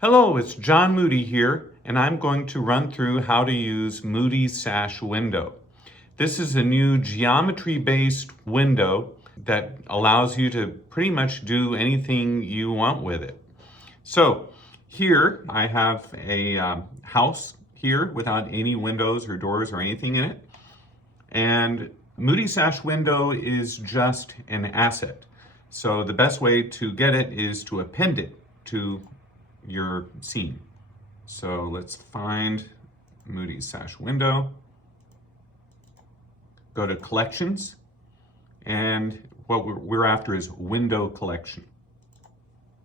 Hello, it's John Moody here, and I'm going to run through how to use Moody's Sash window. This is a new geometry-based window that allows you to pretty much do anything you want with it. So here I have a house here without any windows or doors or anything in it. And Moody's Sash window is just an asset. So the best way to get it is to append it to your scene. So let's find Moody's Sash window, go to collections, and what we're after is window collection.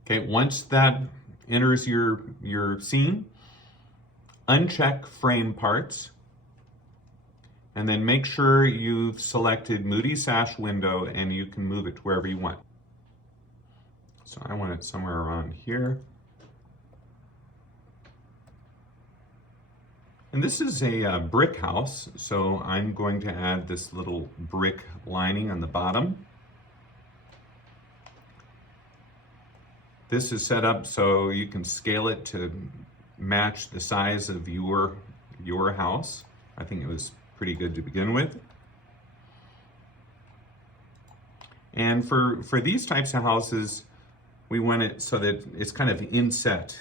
Okay, once that enters your scene, uncheck frame parts, and then make sure you've selected Moody's Sash window and you can move it to wherever you want. So I want it somewhere around here. And this is a brick house, so I'm going to add this little brick lining on the bottom. This is set up so you can scale it to match the size of your house. I think it was pretty good to begin with. And for these types of houses, we want it so that it's kind of inset.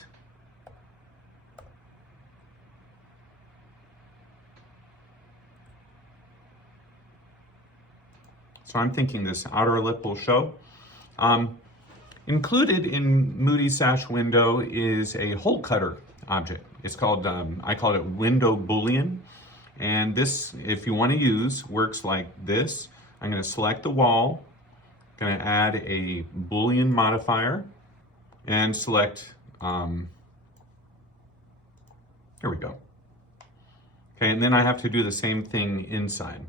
So I'm thinking this outer lip will show. Included in Moody's Sash window is a hole cutter object. It's called, I call it window boolean. And this, if you want to use, works like this. I'm going to select the wall, going to add a boolean modifier, and select, here we go. Okay, and then I have to do the same thing inside.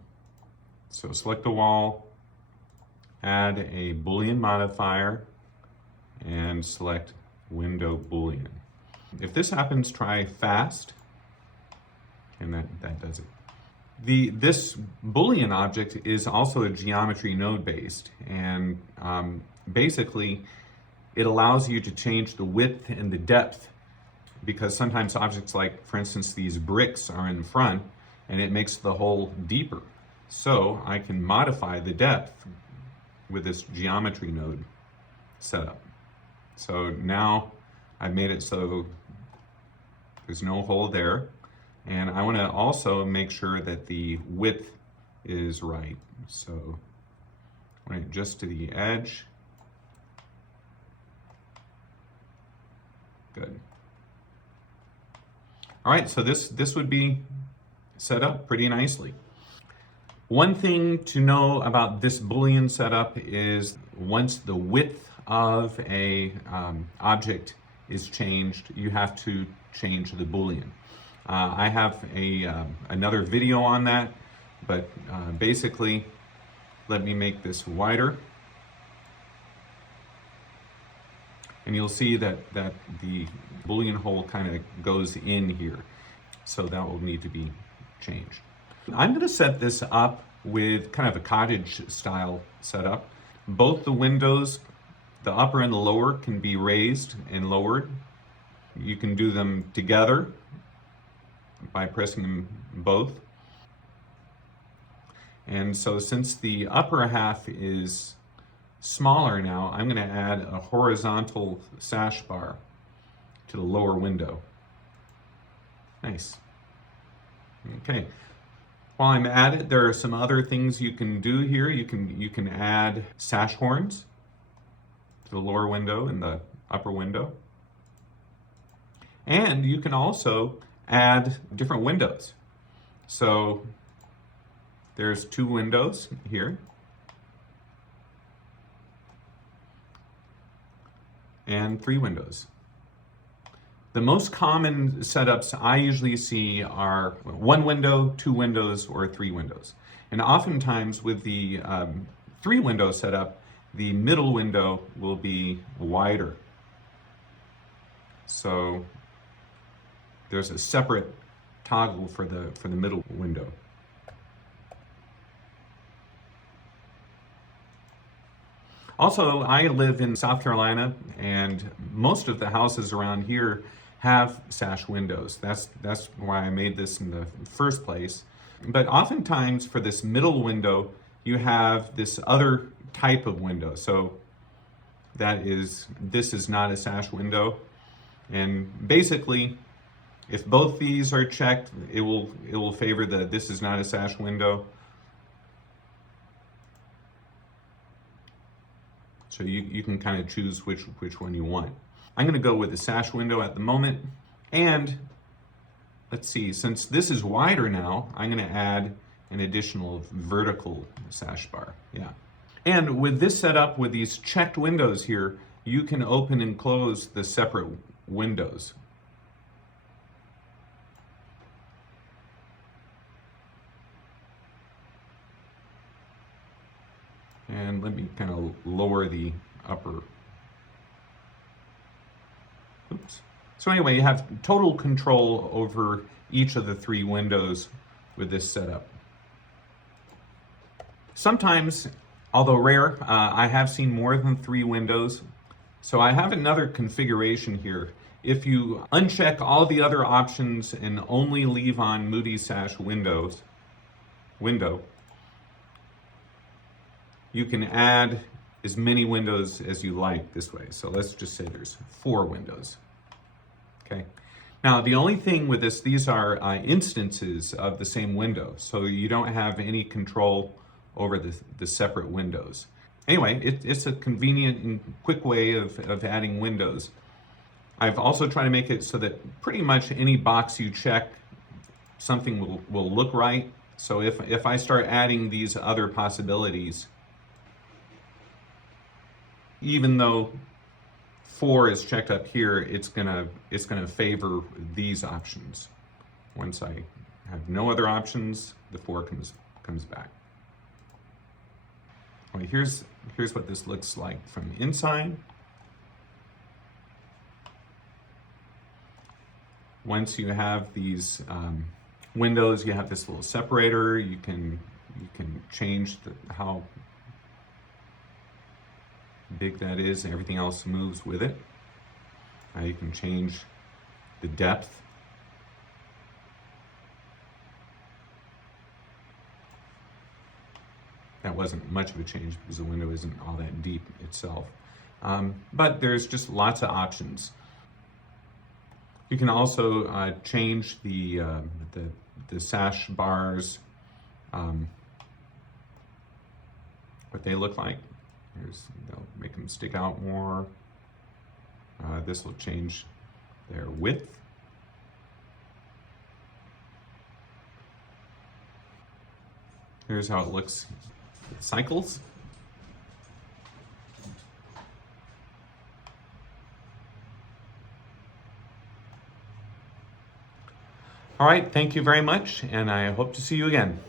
So select the wall, add a boolean modifier, and select window boolean. If this happens, try fast, and that does it. This boolean object is also a geometry node based, and basically it allows you to change the width and the depth, because sometimes objects like, for instance, these bricks are in front and it makes the hole deeper. So I can modify the depth with this geometry node setup. So now I've made it so there's no hole there. And I want to also make sure that the width is right. So right just to the edge. Good. All right, so this would be set up pretty nicely. One thing to know about this Boolean setup is once the width of a object is changed, you have to change the Boolean. I have another video on that, but basically, let me make this wider. And you'll see that the Boolean hole kind of goes in here. So that will need to be changed. I'm going to set this up with kind of a cottage style setup. Both the windows, the upper and the lower, can be raised and lowered. You can do them together by pressing them both. And so since the upper half is smaller now, I'm going to add a horizontal sash bar to the lower window. Nice. Okay. While I'm at it, there are some other things you can do here. You can add sash horns to the lower window and the upper window. And you can also add different windows. So there's 2 windows here. And 3 windows. The most common setups I usually see are 1 window, 2 windows, or 3 windows. And oftentimes with the 3 window setup, the middle window will be wider. So there's a separate toggle for the middle window. Also, I live in South Carolina, and most of the houses around here have sash windows. That's why I made this in the first place. But oftentimes for this middle window, you have this other type of window. So this is not a sash window. And basically, if both these are checked, it will favor the this is not a sash window. So you can kind of choose which one you want. I'm going to go with the sash window at the moment. And let's see, since this is wider now, I'm going to add an additional vertical sash bar. Yeah. And with this setup, with these checked windows here, you can open and close the separate windows. And let me kind of lower the upper. Oops. So anyway, you have total control over each of the 3 windows with this setup. Sometimes, although rare, I have seen more than 3 windows. So I have another configuration here. If you uncheck all the other options and only leave on Moody Sash window, you can add as many windows as you like this way. So let's just say there's 4 windows. Okay. Now the only thing with this, these are instances of the same window, so you don't have any control over the separate windows. Anyway, it's a convenient and quick way of adding windows. I've also tried to make it so that pretty much any box you check, something will look right. So if I start adding these other possibilities, even though 4 is checked up here, it's gonna favor these options. Once I have no other options, the 4 comes back. Well, here's what this looks like from the inside. Once you have these windows, you have this little separator. You can change how big that is. Everything else moves with it. You can change the depth. That wasn't much of a change because the window isn't all that deep itself. But there's just lots of options. You can also change the sash bars, what they look like. They'll make them stick out more. This will change their width. Here's how it looks. It cycles. All right, thank you very much, and I hope to see you again.